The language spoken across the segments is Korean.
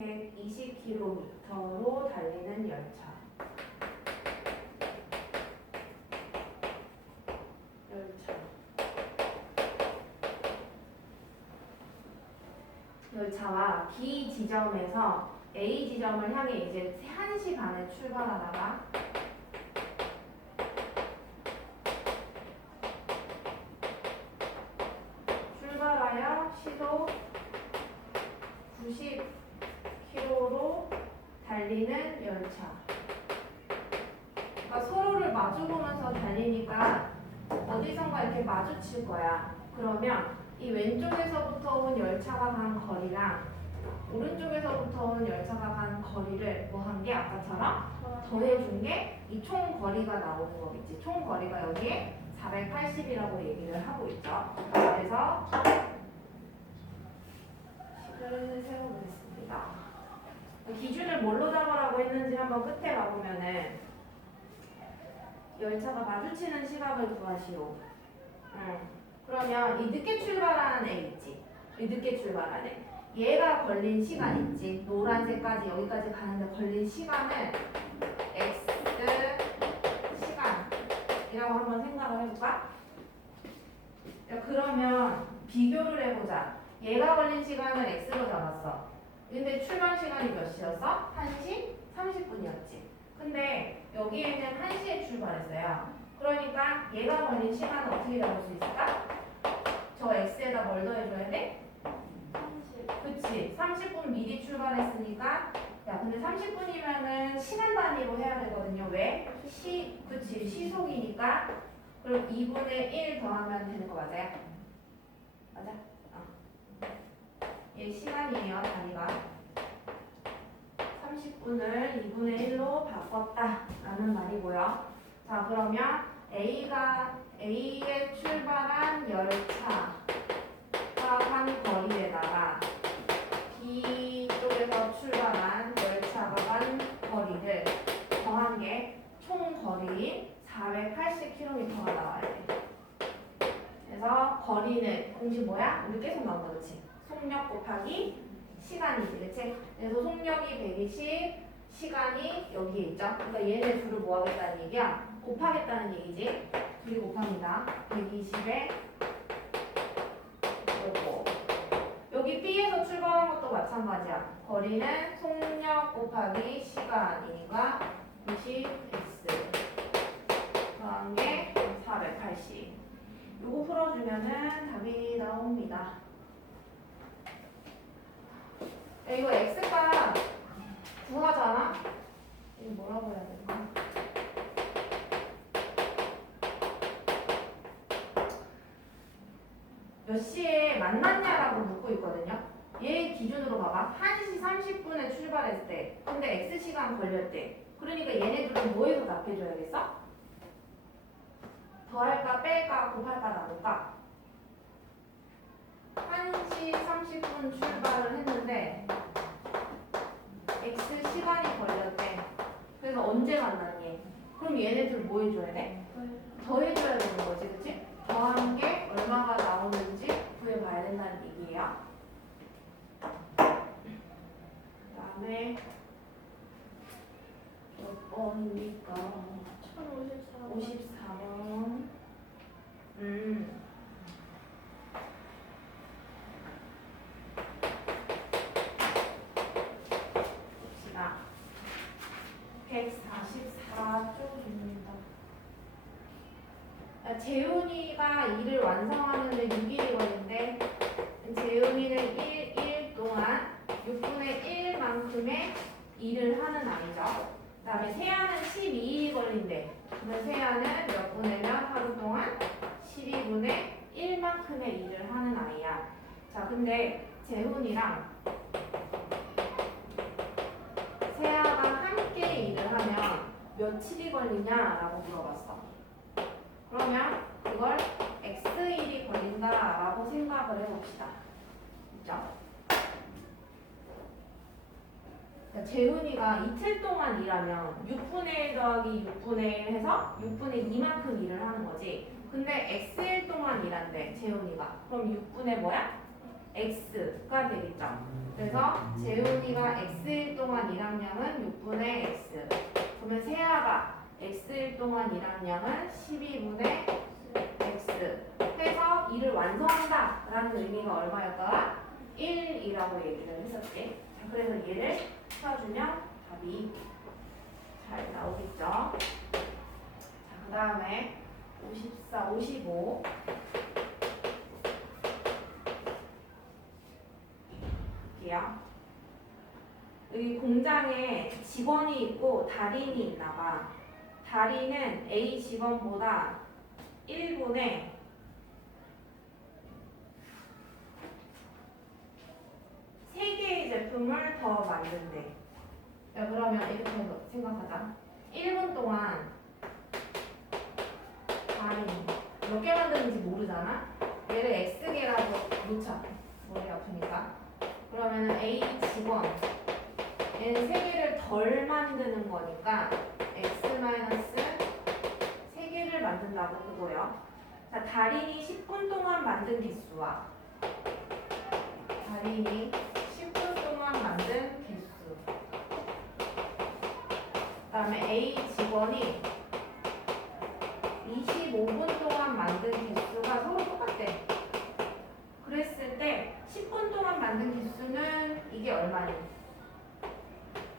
120km로 달리는 열차. 열차와 B 지점에서 A 지점을 향해 이제 1시 반에 출발하다가 출발하여 시속 90km로 달리는 열차. 그러니까 서로를 마주보면서 달리니까 어디선가 이렇게 마주칠 거야. 그러면 이 왼쪽에서부터 온 열차가 간 거리랑 오른쪽에서부터 온 열차가 간 거리를 뭐 한 게 아까처럼 더해준 게 이 총 거리가 나오는 거겠지. 총 거리가 여기에 480이라고 얘기를 하고 있죠. 그래서 식을 세워보겠습니다. 기준을 뭘로 잡으라고 했는지 한번 끝에 가보면은 열차가 마주치는 시각을 구하시오. 그러면 이 늦게 출발하는 애 있지? 이 늦게 출발하는 애. 얘가 걸린 시간 있지? 노란색까지 여기까지 가는데 걸린 시간을 X 시간이라고 한번 생각을 해볼까? 그러면 비교를 해보자. 얘가 걸린 시간을 X로 잡았어. 근데 출발 시간이 몇 시였어? 1시 30분이었지. 근데 여기에는 1시에 출발했어요. 그러니까 얘가 걸린 시간은 어떻게 잡을 수 있을까? 저 X에다 뭘 더해줘야 돼? 30. 그치. 30분 미리 출발했으니까 야 근데 30분이면은 시간 단위로 해야 되거든요. 왜? 그치. 시속이니까 그럼 2분의 1 더하면 되는 거 맞아요? 맞아? 얘 시간이에요. 단위가 30분을 2분의 1로 바꿨다 라는 말이고요. 자 그러면 A에 출발한 열차가 간 거리에다가 B 쪽에서 출발한 열차가 간 거리를 더한 게 총 거리인 480km가 나와야 돼. 그래서 거리는 공식 뭐야? 우리 계속 나온다 그치? 속력 곱하기 시간이지 그치? 그래서 속력이 120, 시간이 여기에 있죠? 그러니까 얘네 둘을 뭐 하겠다는 얘기야? 곱하겠다는 얘기지? 둘이 곱합니다. 120에 요거. 여기 B에서 출발한 것도 마찬가지야. 거리는 속력 곱하기 시간이니까 90x 더한 게 480. 요거 풀어주면은 답이 나옵니다. 이거 x가 구하잖아? 이거 뭐라고 해야 될까? 몇 시에 만났냐라고 묻고 있거든요. 얘 기준으로 봐봐. 1시 30분에 출발했을 때 근데 x시간 걸렸대. 그러니까 얘네들은 뭐에서 답해줘야겠어? 더할까 뺄까 곱할까 나눌까? 1시 30분 출발을 했는데 X 시간이 걸렸대. 그래서 언제 만났니? 그럼 얘네들 뭐 해줘야 돼? 더해줘야 되는 거지, 그치? 더한 게 얼마가 나오는지 구해봐야 된다는 얘기예요. 그 다음에 몇 번입니까? 1054번. 봅시다. 144쪽입니다. 재훈이가 일을 완성하는데 6일이 걸린대. 재훈이는 1일 동안 6분의 1만큼의 일을 하는 아이죠. 그 다음에 세아는 12일이 걸린대. 그러면 세아는 몇 분이면 하루 동안 12분의 1만큼의 일을 하는 아이야. 자, 근데 재훈이랑 세아가 함께 일을 하면 며칠이 걸리냐라고 물어봤어. 그러면 그걸 X일이 걸린다라고 생각을 해봅시다. 그죠? 재훈이가 이틀 동안 일하면 6분의 1 더하기 6분의 1 해서 6분의 2만큼 일을 하는 거지. 근데 X일 동안 일한대, 재훈이가. 그럼 6분의 뭐야? x가 되겠죠. 그래서 재훈이가 x일 동안 일한 양은 6분의 x. 그러면 세아가 x일 동안 일한 양은 12분의 x. 해서 이를 완성한다 라는 의미가 얼마였더라? 1이라고 얘기를 했었지. 자, 그래서 얘를 쳐주면 답이 잘 나오겠죠. 자, 그 다음에 54, 55. 볼게요. 여기 공장에 직원이 있고 달인이 있나 봐. 달인은 A 직원보다 1분의 3개의 제품을 더 만든대. 야, 그러면 이렇게 생각하자. 1분 동안 달인 몇 개 만드는지 모르잖아? 얘를 X개라고 놓자. 머리 아프니까. 그러면은 A 직원 얘는 3개를 덜 만드는 거니까 X-3개를 만든다고 그거요. 자, 달인이 10분 동안 만든 개수와 달인이 10분 동안 만든 개수, 그 다음에 A 직원이 25분 동안 만든 개수가 서로 똑같대. 그랬을 때 10분 동안 만든 개수는 이게 얼마니?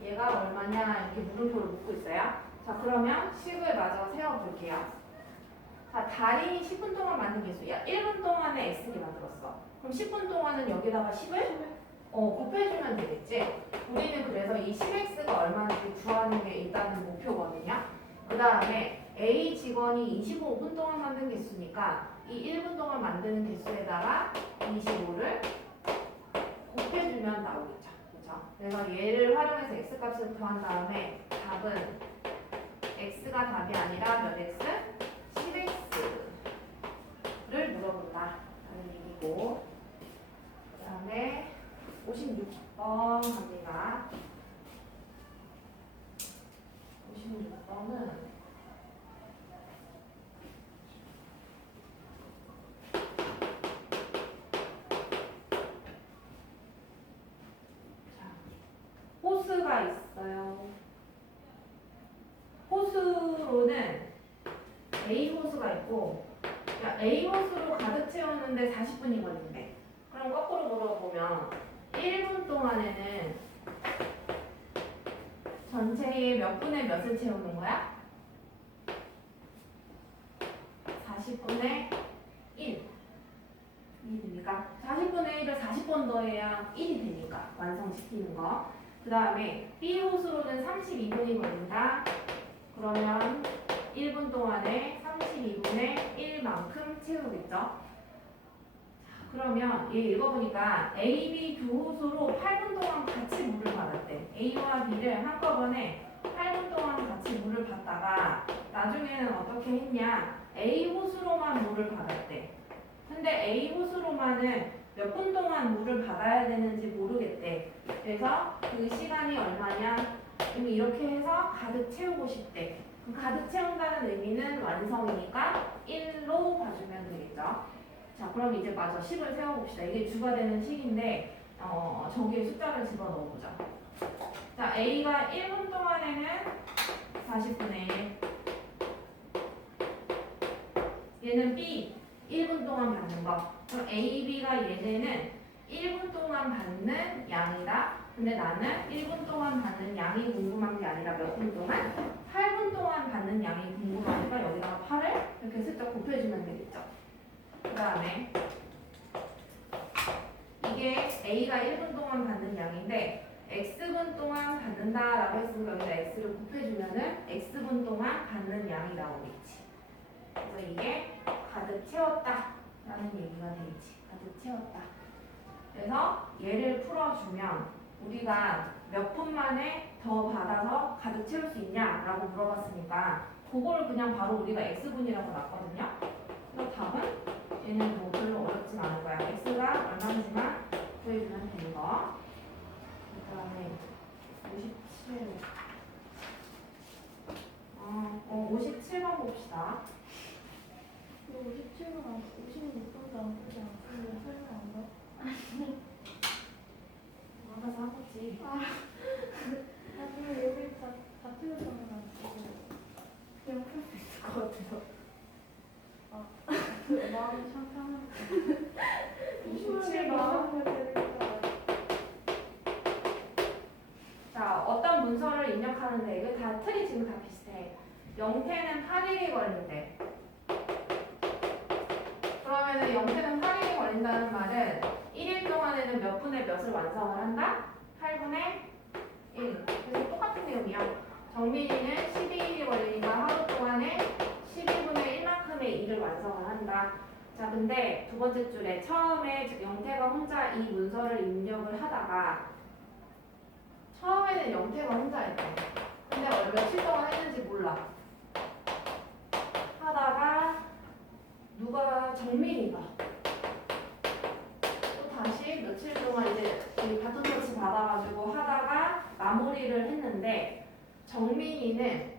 얘가 얼마냐 이렇게 물음표를 묻고 있어요. 자, 그러면 식을 마저 세워볼게요. 자, 달인이 10분 동안 만든 개수. 야, 1분 동안에 X개 만들었어. 그럼 10분 동안은 여기다가 10을 곱해주면 되겠지. 우리는 그래서 이 10X가 얼마인지 구하는 게 일단은 목표거든요. 그 다음에 A 직원이 25분 동안 만든 개수니까 이 1분 동안 만드는 개수에다가 25를 곱해주면 나오겠죠. 그죠? 그래서 얘를 활용해서 X값을 구한 다음에 답은 X가 답이 아니라 몇 X? 10X를 물어본다 라는 얘기고, 그 다음에 56번 갑니다. 56번은 호수가 있어요. 호수로는 A 호수가 있고, A 호수로 가득 채우는데 40분이 걸린대. 그럼 거꾸로 물어보면 1분 동안에는 전체의 몇 분의 몇을 채우는 거야? 40분의 1. 이해됩니까? 40분의 1을 40번 더해야 1이 되니까 완성시키는 거. 그 다음에 B 호수로는 32분이 걸린다. 그러면 1분 동안에 32분의 1만큼 채우겠죠. 그러면 얘 읽어보니까 A, B 두 호수로 8분 동안 같이 물을 받았대. A와 B를 한꺼번에 8분 동안 같이 물을 받다가 나중에는 어떻게 했냐? A 호수로만 물을 받았대. 근데 A 호수로만은 몇 분 동안 물을 받아야 되는지 모르겠대. 그래서 그 시간이 얼마냐? 이렇게 해서 가득 채우고 싶대. 가득 채운다는 의미는 완성이니까 1로 봐주면 되겠죠. 자, 그럼 이제 마저 식을 세워봅시다. 이게 주가 되는 식인데 저기에 숫자를 집어넣어보자. 자, A가 1분 동안에는 40분의 1. 얘는 B 1분 동안 받는 거. 그럼 A, B가 얘네는 1분 동안 받는 양이다. 근데 나는 1분 동안 받는 양이 궁금한 게 아니라 몇 분 동안? 8분 동안 받는 양이 궁금하니까 여기다가 8을 이렇게 슬쩍 곱해주면 되겠죠. 그 다음에 이게 A가 1분 동안 받는 양인데 X분 동안 받는다라고 했으니까 여기다 X를 곱해주면은 X분 동안 받는 양이 나오겠지. 그래서 이게 가득 채웠다 라는 얘기가 되겠지. 가득 채웠다. 그래서 얘를 풀어주면 우리가 몇 분 만에 더 받아서 가득 채울 수 있냐라고 물어봤으니까 그걸 그냥 바로 우리가 X분이라고 놨거든요. 그래서 답은 얘는 뭐 별로 어렵진 않을 거야. X가 얼마인지만 구해주면 되는 거. 그 다음에 57. 57번 봅시다. 57번 56번도 안 쓰지 않고 설명 안 돼? 알아서 하겠지. 나중에 여기 다 틀렸으면 그냥 풀 수 있을 것 같아서. 마음이 참 편하고. 27번. 자, 어떤 문서를 입력하는데 이거 다 틀이 지금 다 비슷해. 영태는 8일이 걸린대. 그러면은 영태는 8일이 걸린다는 말은 1일 동안에는 몇 분의 몇을 완성을 한다? 8분의 1. 그래서 똑같은 내용이야. 정민이는 12일이 걸리니까 하루 동안에 12분의 1만큼의 일을 완성을 한다. 자, 근데 두 번째 줄에 처음에 영태가 혼자 이 문서를 입력을 하다가 처음에는 영태가 혼자 했대. 근데 며칠 동안 했는지 몰라. 하다가 누가 정민이가 또 다시 며칠 동안 이제 이 바톤 터치 받아가지고 하다가 마무리를 했는데 정민이는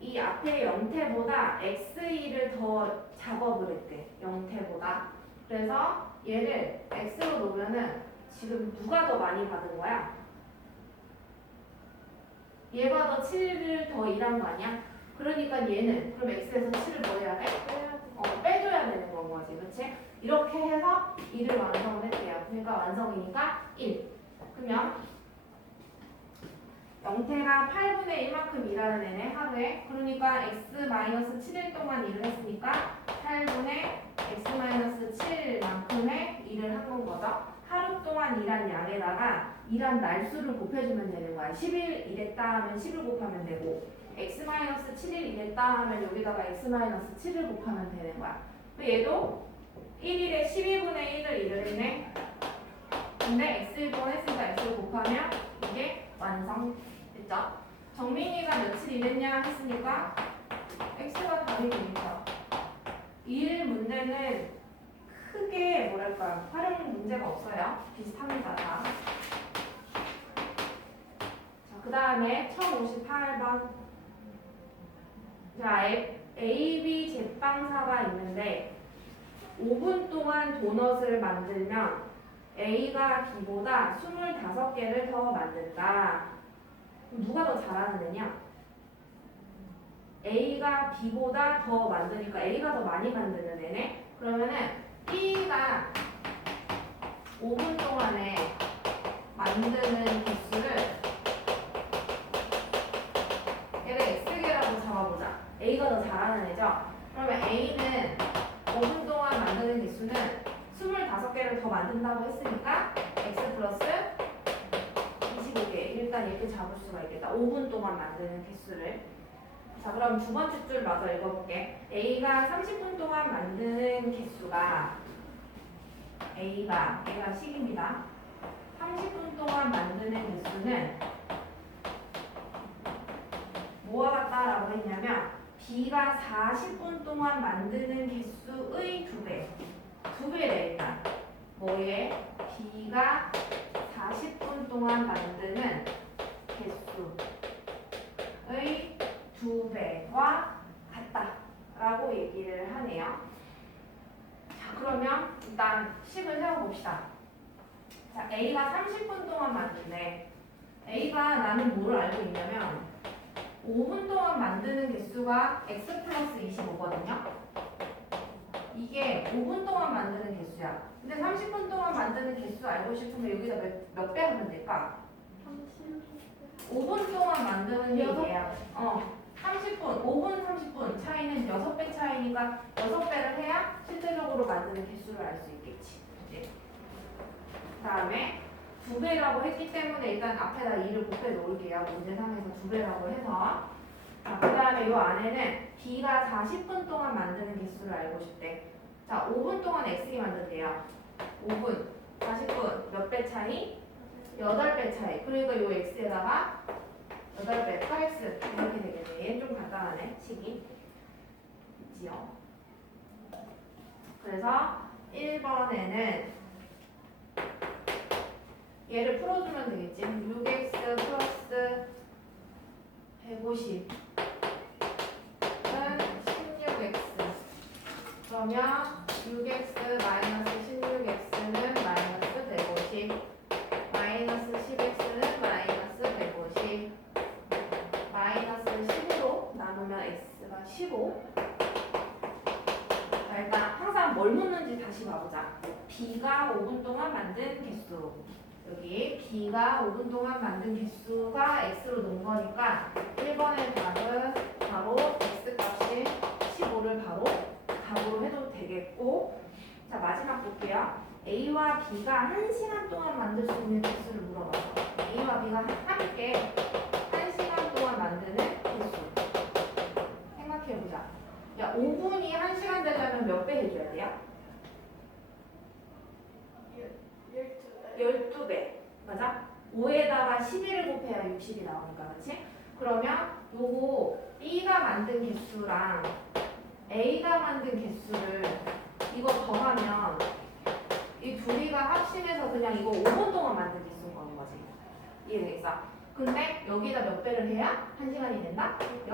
이 앞에 영태보다 x2를 더 작업을 했대. 영태보다. 그래서 얘를 x로 놓으면은 지금 누가 더 많이 받은 거야? 얘가 더 7을 더 일한 거 아니야? 그러니까 얘는 그럼 x에서 7을 뭐 해야 돼? 빼줘야 되는 건 거지. 그치? 이렇게 해서 2를 완성을 했대요. 그러니까 완성이니까 1. 그러면 영태가 8분의 1만큼 일하는 애네 하루에. 그러니까 x-7일 동안 일을 했으니까 8분의 x-7만큼의 일을 한 건 거죠. 하루 동안 일한 양에다가 일한 날수를 곱해주면 되는 거야. 10일 일했다 하면 10을 곱하면 되고 x-7일 일했다 하면 여기다가 x-7을 곱하면 되는 거야. 얘도 1일에 12분의 1을 일을 했네. 근데 x일 동안 했으니까 x를 곱하면 이게 완성. 됐죠? 정민이가 며칠 일했냐 했으니까 x가 답이 되니까 일 문제는 크게 뭐랄까 활용 문제가 없어요. 비슷합니다. 다. 자, 그 다음에 1058번. 자, AB 제빵사가 있는데 5분 동안 도넛을 만들면 A가 B보다 25개를 더 만든다. 그럼 누가 더 잘하는 애냐? A가 B보다 더 만드니까 A가 더 많이 만드는 애네. 그러면은 B가 5분 동안에 만드는 개수를 얘가 X개라고 잡아보자. A가 더 잘하는 애죠? 그러면 A는 5분 동안 만드는 개수는 25개를 더 만든다고 했으니까 X 플러스 25개. 일단 이렇게 잡을 수가 있겠다. 5분 동안 만드는 개수를. 자, 그럼 두 번째 줄 마저 읽어볼게. A가 30분 동안 만드는 개수가 A가 식입니다. 30분 동안 만드는 개수는 뭐와 같다라고 했냐면 B가 40분 동안 만드는 개수의 2배. 2배래 일단. 뭐에? B가 40분 동안 만드는 개수의 2배와 같다라고 얘기를 하네요. 자, 그러면 일단 식을 세워봅시다. 자, A가 30분 동안 만드네. A가 나는 뭘 알고 있냐면 5분 동안 만드는 개수가 x 플러스 25거든요. 이게 5분 동안 만드는 개수야. 근데 30분 동안 만드는 개수 알고 싶으면 여기다 몇 배 하면 될까? 5분 동안 만드는 게 얘야. 30분, 5분, 30분 차이는 6배 차이니까 6배를 해야 실제적으로 만드는 개수를 알 수 있겠지. 그치? 그 다음에 2배라고 했기 때문에 일단 앞에다 2를 곱해 놓을게요. 문제상에서 2배라고 해서. 자, 그 다음에 이 안에는 B가 40분 동안 만드는 개수를 알고 싶대. 자, 5분 동안 X이 만든대요. 5분, 40분, 몇 배 차이? 8배 차이. 그러니까 이 X에다가 8배, 8X 이렇게 되겠네. 얘는 좀 간단하네, 식이. 그치요? 그래서 1번에는 얘를 풀어주면 되겠지. 6x 플러스 150은 16x. 그러면 6x 마이너스 16x는 마이너스 봐보자. B가 5분 동안 만든 개수. 여기 B가 5분 동안 만든 개수가 X로 놓은 거니까 1번의 답은 바로 X 값이 15를 바로 답으로 해도 되겠고, 자 마지막 볼게요. A와 B가 1시간 동안 만들 수 있는 개수를 물어봐서 A와 B가 함께 1시간 동안 만드는 개수 생각해보자. 야 5분이 1시간 되려면 몇 배 해줘야 돼요? 12배. 맞아? 5에다가 11을 곱해야 60이 나오니까, 그렇지? 그러면 요거 B가 만든 개수랑 A가 만든 개수를 이거 더하면 이 둘이가 합심해서 그냥 이거 5분 동안 만든 개수인 거는 거지. 이해되겠어? 근데 여기다 몇 배를 해야 1시간이 된다? 10?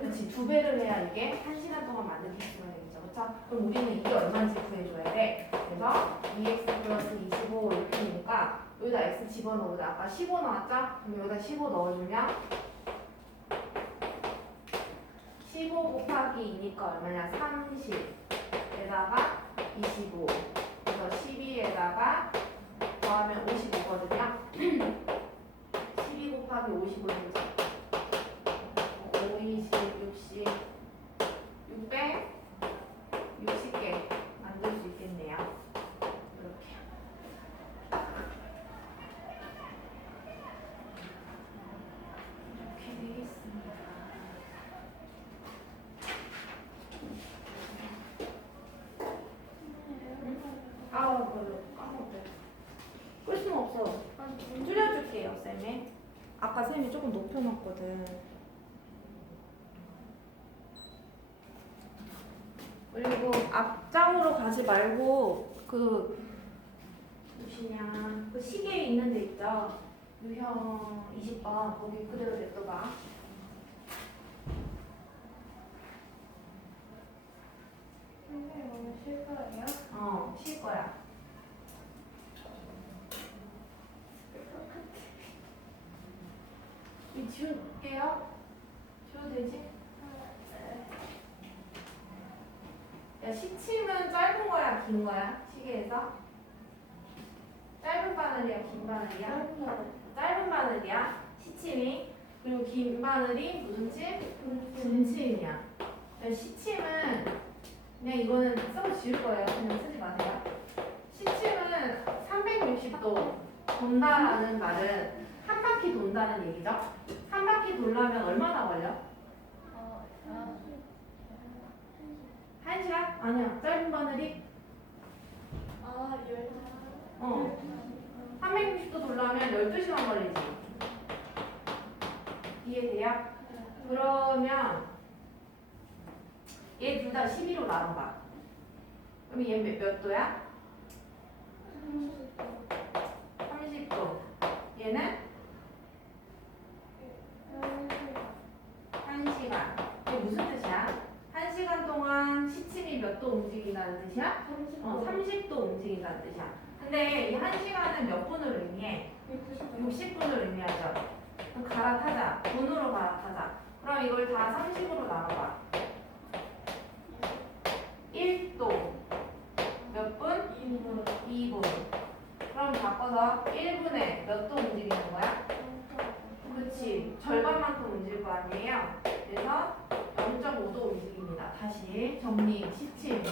그렇지. 2배를 해야 이게 1시간 동안 만든 개수가 되겠죠. 그렇죠? 그럼 우리는 이게 얼마인지 구해줘야 돼. 그래서 2x 플러스 25 이렇게 되니까 여기다 x 집어넣어보자. 아까 15 나왔죠? 그럼 여기다 15 넣어주면 15 곱하기 2니까 얼마냐? 30에다가 25. 그래서 12에다가 더하면 55거든요. 12 곱하기 55는 5, 20, 60, 660개 만들 수 있겠네요. 이렇게. 이렇게 되겠습니다. 까먹었대. 끌 수는 없어. 줄여줄게요, 쌤이. 아까 쌤이 조금 높여놨거든. 그리고 앞장으로 가지 말고 그 무엇이냐 그 시계에 있는 데 있죠. 유형 20번 거기 그대로 냅둬봐. 선생님 오늘 쉴 거예요? 쉴 거야. 이 지울게요. 지워도 되지? 야, 시침은 짧은 거야, 긴 거야? 시계에서? 짧은 바늘이야, 긴 바늘이야? 짧은 바늘이야, 시침이. 그리고 긴 바늘이 무슨 침? 분침이야. 야, 시침은 그냥 이거는 써서 지울 거예요. 그냥 쓰지 마세요. 시침은 360도 돈다라는 말은 한 바퀴 돈다는 얘기죠. 한 바퀴 돌려면 얼마나 걸려? 1시간? 아니야. 짧은 바늘이 360도 돌려면 12시간 걸리지. 이해돼요? 그러면 얘 둘 다 12로 나눠봐. 그럼 얘 몇 도야? 30도. 얘는 1시간. 이게 무슨 뜻이야? 1시간 동안 시침이 몇 도 움직인다는 뜻이야? 30도 움직인다는 뜻이야. 근데 이 1시간은 몇 분을 의미해? 60분을 의미하죠. 그럼 갈아타자. 분으로 갈아타자. 그럼 이걸 다 30으로 나눠봐. 1도 몇 분? 2분. 그럼 바꿔서 1분에 몇 도 움직이는 거야? 그렇지. 절반만큼 움직일 거 아니에요? 그래서 0.5도 움직입니다. 다시 정리, 시침.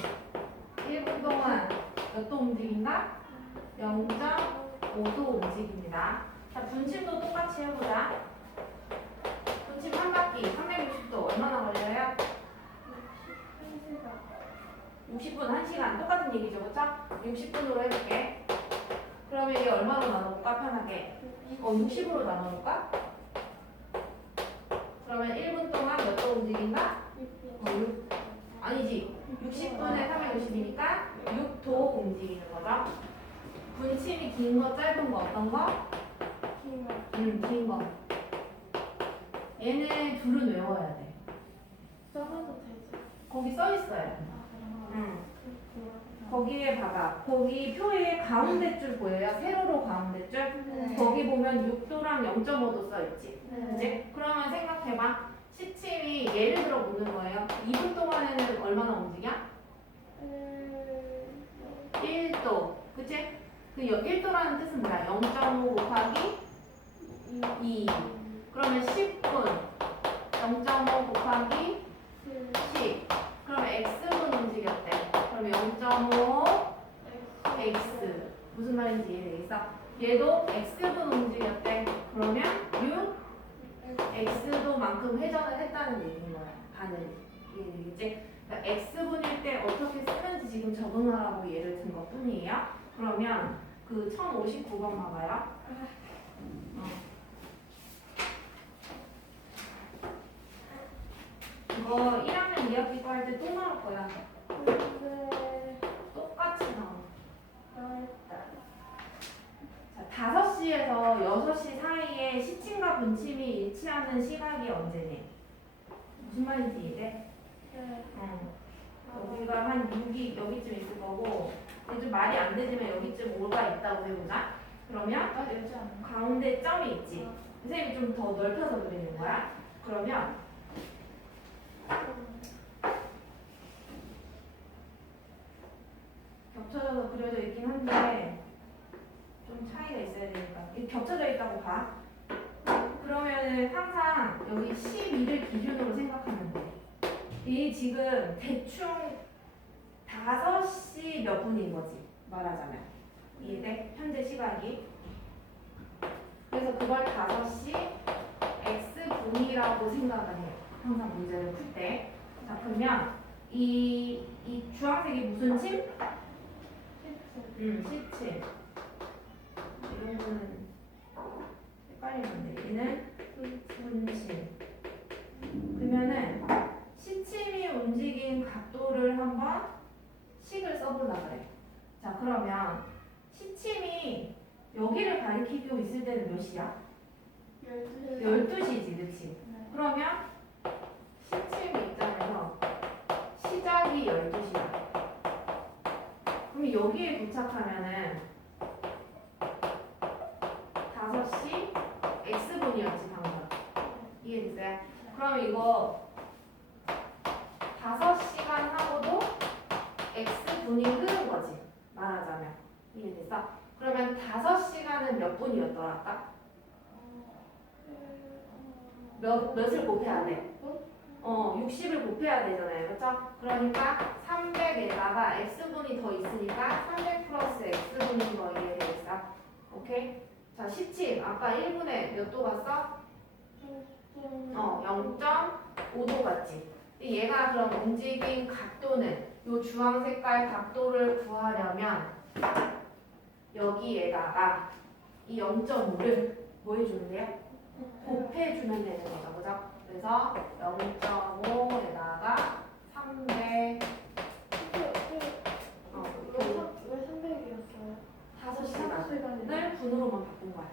1분 동안 몇 도 움직인다? 0.5도 움직입니다. 자, 분침도 똑같이 해보자. 분침 한 바퀴 360도 얼마나 걸려요? 60분, 1시간. 똑같은 얘기죠, 그쵸? 60분으로 해볼게. 그러면 이게 얼마로 나눠볼까, 편하게? 60으로 나눠볼까? 그러면 1분 동안 몇 도 움직인다? 아니지. 60분에 360이니까 6도 움직이는 거죠. 분침이 긴 거, 짧은 거, 어떤 거? 긴 거. 얘네 둘은 외워야 돼. 써봐도 되죠? 거기 써 있어요. 거기에 봐봐. 거기 표에 가운데 줄 보여요? 세로로 가운데 줄? 네. 거기 보면 6도랑 0.5도 써 있지. 네. 이제 그러면 생각해봐. 시침이 예를 들어 보는 거예요. 2분 동안에는 얼마나 움직여? 1 1도. 그치? 그 1도라는 뜻은 뭐야? 0.5 곱하기 2. 그러면 10분. 0.5 곱하기 10. 그러면 x분 움직였대. 그럼 0.5 x. 무슨 말인지 이해되겠어? 얘도 x분 움직였대. 그러면 6 x도 만큼 회전을 했다는 얘기인 거야. 반을. 이해되겠지? 그러니까 x분일 때 어떻게 쓰는지 지금 적응하라고 예를 든 것 뿐이에요. 그러면 그 1059번 봐봐요. 이거 1학년 2학기 거 할 때 또 나올 거야. 근데 똑같이 나와. 일단 자, 5시에서 6시 사이에 시침과 분침이 일치하는 시각이 언제니? 무슨 말인지 이해돼? 여기가 한 6이 여기쯤 있을 거고, 좀 말이 안 되지만 여기쯤 오가 있다고 해보자. 그러면 열지 않나? 가운데 점이 있지. 선생님이 좀 더 넓혀서 그리는 거야. 그러면 겹쳐져서 그려져 있긴 한데 좀 차이가 있어야 되니까 이게 겹쳐져 있다고 봐. 그러면은 항상 여기 12를 기준으로 생각하면 돼. 이 지금 대충 5시 몇 분인 거지 말하자면. 이해돼? 현재 시각이. 그래서 그걸 5시 x분이라고 생각을 해. 항상 문제를 풀 때. 자, 그러면 이 주황색이 무슨 침? 시침. 이런 거는 헷갈리는데 얘는 분침. 그러면은 시침이 움직인 각도를 한번 식을 써보려 그래. 자, 그러면 시침이 여기를 가리키고 있을 때는 몇 시야? 12시지, 그치? 그러면 시침 입장에서 시작이 12시야. 그럼 여기에 도착하면은 5시 x분이었지, 방금. 이해됐어요? 그럼 이거 5시간 하고도 x분이 흐른 거지, 말하자면. 이해됐어? 그러면 5시간은 몇 분이었더라, 아까? 몇을 곱해야 돼? 60을 곱해야 되잖아요. 그렇죠? 그러니까 300에다가 x분이 더 있으니까 300 플러스 x분이 더 이해되겠어? 오케이? 자, 시침. 아까 1분에 몇 도 갔어? 0.5도 갔지. 얘가 그럼 움직인 각도는 요 주황 색깔 각도를 구하려면 여기에다가 이 0.5를 뭐 해주는데요? 곱해주면 되는 거죠. 그죠? 그래서 0.5에다가 300 왜 300이었어요? 5시간을 분으로만 바꾼 거야.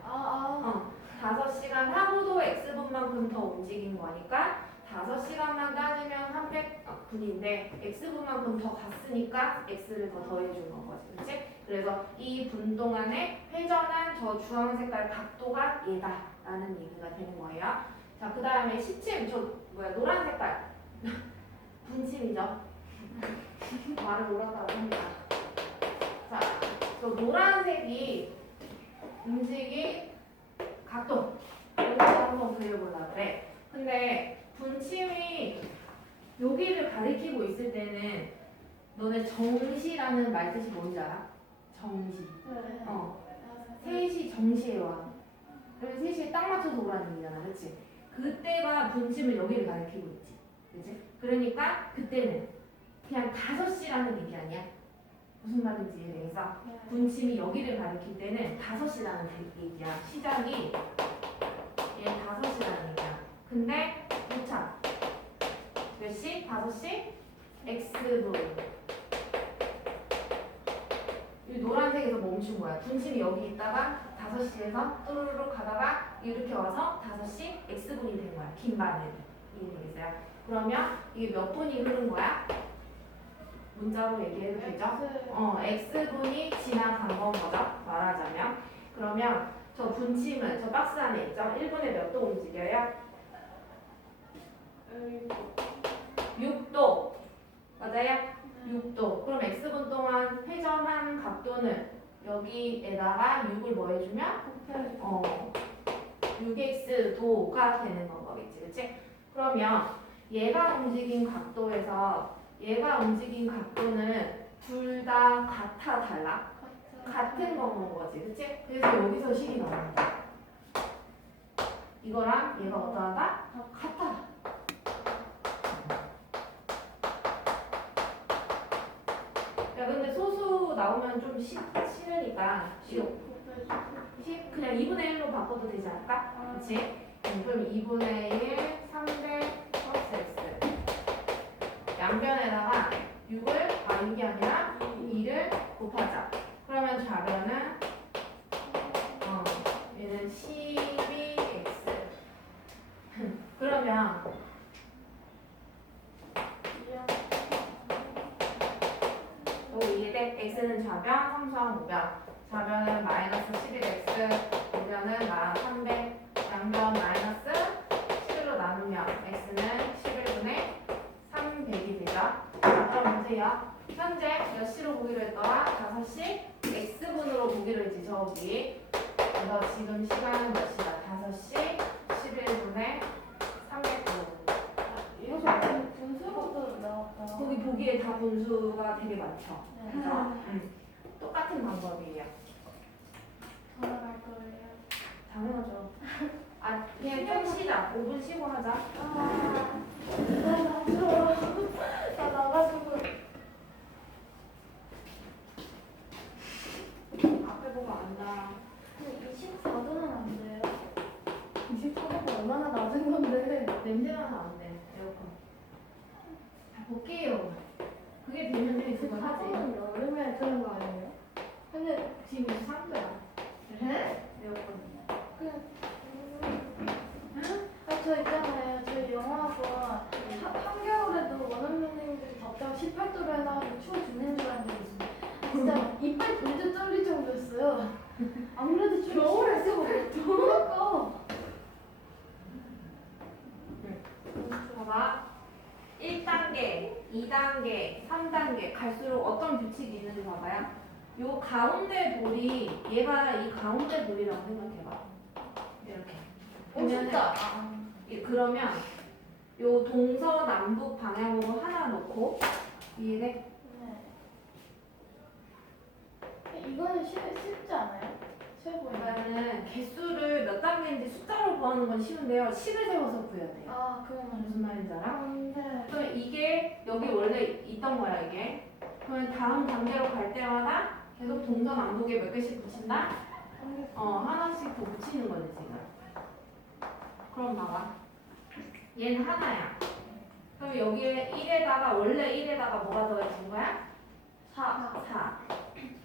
5시간 하고도 x분만큼 더 움직인 거니까 5시간만 따지면 300분인데 x분만큼 더 갔으니까 x를 더 더해준 건 거지. 그치? 그래서 이 분 동안에 회전한 저 주황 색깔 각도가 얘다 라는 얘기가 되는 거예요. 자, 그 다음에 시침. 노란 색깔 분침이죠. 말을 노랗다고 합니다. 자, 저 노란색이 움직인 각도 이렇게 한번 그려보려고 그래. 근데 분침이 여기를 가리키고 있을 때는 너네 정시라는 말 뜻이 뭔지 알아? 정시. 3시 정시에 와. 그러면 3시에 딱 맞춰서 오라는 얘기잖아. 그치? 그때가 분침을 여기를 가리키고 있지. 그치? 그러니까 그때는 그냥 5시라는 얘기 아니야? 무슨 말인지 이해되겠어? 분침이 여기를 가리킬 때는 5시라는 얘기야. 시작이 얘 5시라는 얘기야. 근데 도착 몇 시? 5시? x분. 이 노란색에서 멈춘 거야. 분침이 여기 있다가 5시에서 또르르 가다가 이렇게 와서 5시 x분이 된 거야. 긴 바늘. 이해되겠어요? 그러면 이게 몇 분이 흐른 거야? 문자로 얘기해도 되죠? x분이 지나간 건 거죠. 말하자면. 그러면 저 분침은 저 박스 안에 있죠? 1분에 몇 도 움직여요? 6도. 맞아요? 6도. 그럼 x분 동안 회전한 각도는 또는 여기에다가 6을 뭐 해주면 곱해야지. 6x도가 되는 방법이지, 그치? 그러면 얘가 움직인 각도에서 얘가 움직인 각도는 둘 다 같아, 달라? 같은 거지, 그치? 그래서 여기서 식이 나오는 거야. 이거랑 얘가 어떠하다? 같아. 야, 근데 소수 나오면 좀 싫으니까 쉬워. 그냥 2분의 1로 바꿔도 되지 않을까? 그치? 그럼 2분의 1, 3대 플러스 x. 양변에다가 6이 아니라 2를 곱하자. 그러면 좌변은 얘는 12x. 그러면 이해돼? x는 좌변, 삼수항 우변. 좌변은 마이너스 11x, 우변은 300. 양변 마이너스 11로 나누면 x는 11분의 300이 되죠. 자, 그럼 문제야. 현재 몇 시로 보기로 했더라? 5시 x분으로 보기로 했지, 저기. 그래서 지금 시간은 몇 시다? 5시 11분의 300분. 이거 약간 분수로도 나왔다. 거기 보기에 다 분수가 되게 많죠. 네. 그죠? 똑같은 방법이에요. 전화갈 거예요. 당연하죠. 아, 그냥 좀 쉬자. 5분 쉬고 하자. 너무 힘들어. 나 나가지고. 앞에 보고 안다. 24도는 안 돼요. 24도가 얼마나 낮은 건데. 냄새 나서 안 돼. 에어컨. 자, 볼게요. 그게 되면 그걸 하지. 여름에 뜨는 거 아니에요? 근데 지금 23도야. 그래? 에어컨. 저 있잖아요. 저희 영어학원 한겨울에도 원어민 선생님들이 덥다고 18도로 해놔가지고 추워 죽는 줄 알았는데 진짜 이빨 돌져 떨릴 정도였어요. 아무래도 겨울에 쓰고 더우니까. 봐봐. 1단계, 2단계, 3단계 갈수록 어떤 규칙이 있는지 봐봐요. 요 가운데 돌이 얘가 이 가운데 돌이라고 생각해봐. 이렇게. 보면은 그러면 요 동서남북 방향으로 하나 놓고 이해돼? 네. 이거는 쉽지 않아요? 쉬워 보여요. 그러니까는 개수를 몇 단계인지 숫자로 구하는 건 쉬운데요. 식을 세워서 구해야 돼요. 아, 그건 무슨 말인지 알아? 네. 그럼 이게 여기 원래 있던 거야 이게. 그러면 다음 단계로 갈 때마다 계속 동서남북에 몇 개씩 붙인다? 하나씩 더 붙이는 거지 지금. 그럼 봐봐. 얘는 하나야. 그럼 여기에 1에다가 원래 1에다가 뭐가 더해진 거야? 4.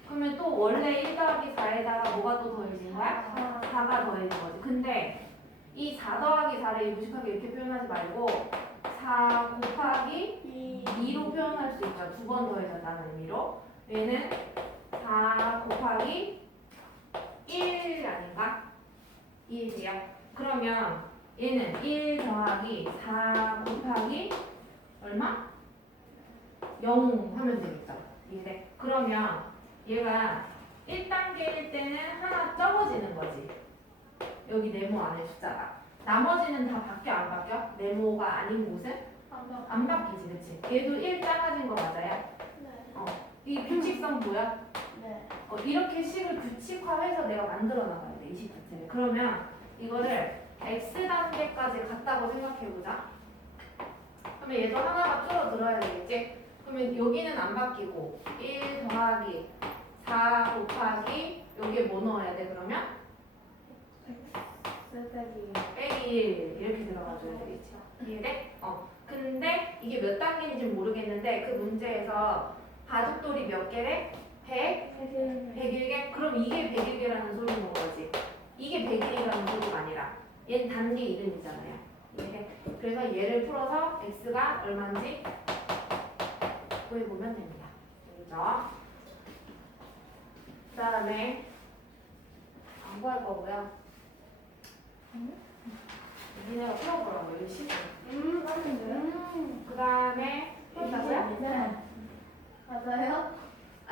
그러면 또 원래 1 더하기 4에다가 뭐가 또 더해진 거야? 4가 더해진 거지. 근데 이 4 더하기 4를 무식하게 이렇게 표현하지 말고 4 곱하기 2로 표현할 수 있죠. 두 번 더해졌다는 의미로. 얘는 4 곱하기 1 아닌가? 이해돼요? 그러면 얘는 1 더하기 4 곱하기 얼마? 0 하면 되겠죠. 이해돼? 그러면 얘가 1단계일 때는 하나 적어지는 거지. 여기 네모 안에 숫자가. 나머지는 다 바뀌어 안 바뀌어? 네모가 아닌 곳은? 안 바뀌지, 그치? 얘도 1 작아진 거 맞아요? 네. 이 규칙성 보여? 네. 이렇게 식을 규칙화해서 내가 만들어 나가야 돼, 20자체를. 그러면 이거를 X단계까지 갔다고 생각해보자. 그러면 얘도 하나가 줄어들어야 되겠지? 그러면 여기는 안 바뀌고 1 더하기 4 곱하기 여기에 뭐 넣어야 돼 그러면? 빼기 1 이렇게 들어가줘야 되겠지. 이해돼? 근데 이게 몇 단계인지 모르겠는데 그 문제에서 가죽돌이 몇 개래? 101개? 그럼 이게 101개라는 소리인 거지. 이게 101이라는 소리가 아니라 얘는 단계 이름이잖아요. 이해돼? 그래서 얘를 풀어서 x가 얼마인지 구해보면 됩니다. 그죠? 그 다음에 안 구할 거고요. 니네가 풀어보라고 열심히. 그 다음에 네. 맞아요?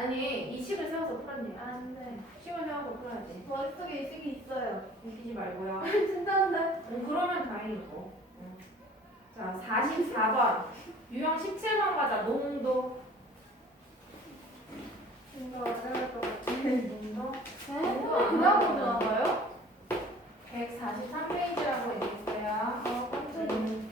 아니 이 식을 세워서 풀었네. 안 돼. 식을 세워서 풀어야지. 머릿속에 이 식이 있어요. 웃기지 말고요. 진짜 안 돼. 그러면 다행이고. 자 44번 유형 17번 가자. 농도. 이거 어려울 것 같아. 농도. 그냥 보나봐요 143페이지라고 얘기했어요. 깜짝이야.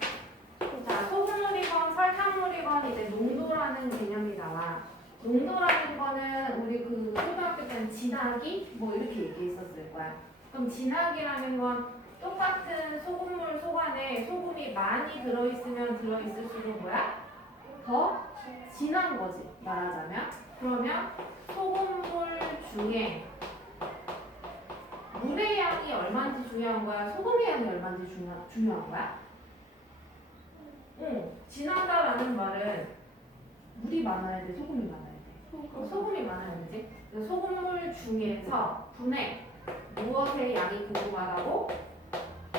자, 소금물이건 설탕물이건 이제 농도라는 개념이 나와. 농도라는 거는 우리 그 초등학교 때는 진하기 뭐 이렇게 얘기했었을 거야. 그럼 진하기라는 건 똑같은 소금물 속 안에 소금이 많이 들어있으면 들어있을수록 뭐야? 더 진한 거지 말하자면. 그러면 소금물 중에 물의 양이 얼마인지 중요한 거야? 소금의 양이 얼마인지 중요한 거야? 진하다라는 말은 물이 많아야 돼, 소금이 많아야 돼. 소금이 많아야 되지. 그래서 소금물 중에서 분해 무엇의 양이 궁금하다고?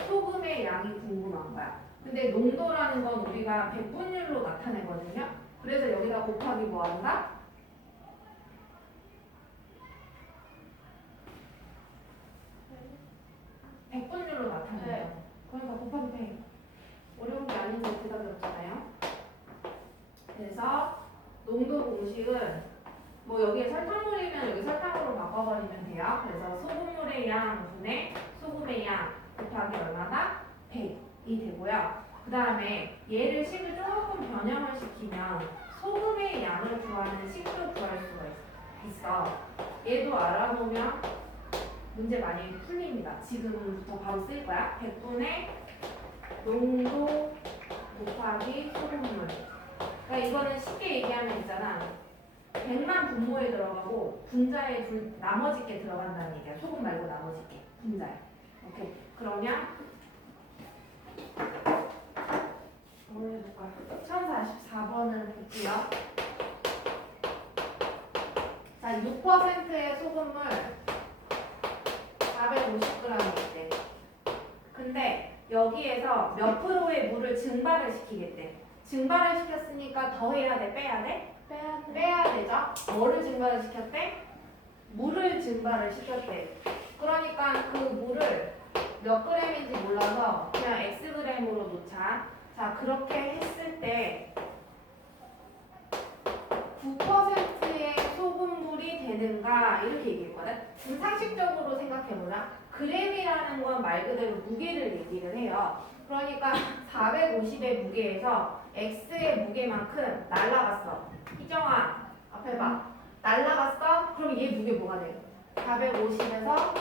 소금의 양이 궁금한 거야. 근데 농도라는 건 우리가 백분율로 나타내거든요. 그래서 여기다 곱하기 뭐 한다? 백분율로 나타내요. 네. 그러니까 곱하기 100. 어려운 게 아닌데 대답이 없잖아요. 그래서 농도 공식은 뭐 여기에 설탕물이면 여기 설탕으로 바꿔버리면 돼요. 그래서 소금물의 양 분의 소금의 양 곱하기 얼마다? 100이 되고요. 그 다음에 얘를 식을 조금 변형을 시키면 소금의 양을 구하는 식도 구할 수가 있어. 얘도 알아보면 문제 많이 풀립니다. 지금부터 바로 쓸 거야. 100분의 농도 곱하기 소금물. 그러니까 이거는 쉽게 얘기하면 있잖아. 100만 분모에 들어가고 분자에 나머지 게 들어간다는 얘기야. 소금 말고 나머지 게 분자에. 오케이. 그러면 뭘 해볼까요? 1044번을 볼게요. 자, 6%의 소금물 450g이 있대. 근데 여기에서 몇 프로의 물을 증발을 시키겠대. 증발을 시켰으니까 더해야 돼, 빼야 돼? 빼야 돼. 빼야 되죠? 뭐를 증발을 시켰대? 물을 증발을 시켰대. 그러니까 그 물을 몇 g인지 몰라서 그냥 xg으로 놓자. 자, 그렇게 했을 때 9%의 소금물이 되는가 이렇게 얘기했거든. 그럼 상식적으로 생각해보자. 그램이라는 건 말 그대로 무게를 얘기를 해요. 그러니까 450의 무게에서 x의 무게만큼 날라갔어. 희정아 앞에 봐. 날라갔어? 그럼 얘 무게 뭐가 돼? 450에서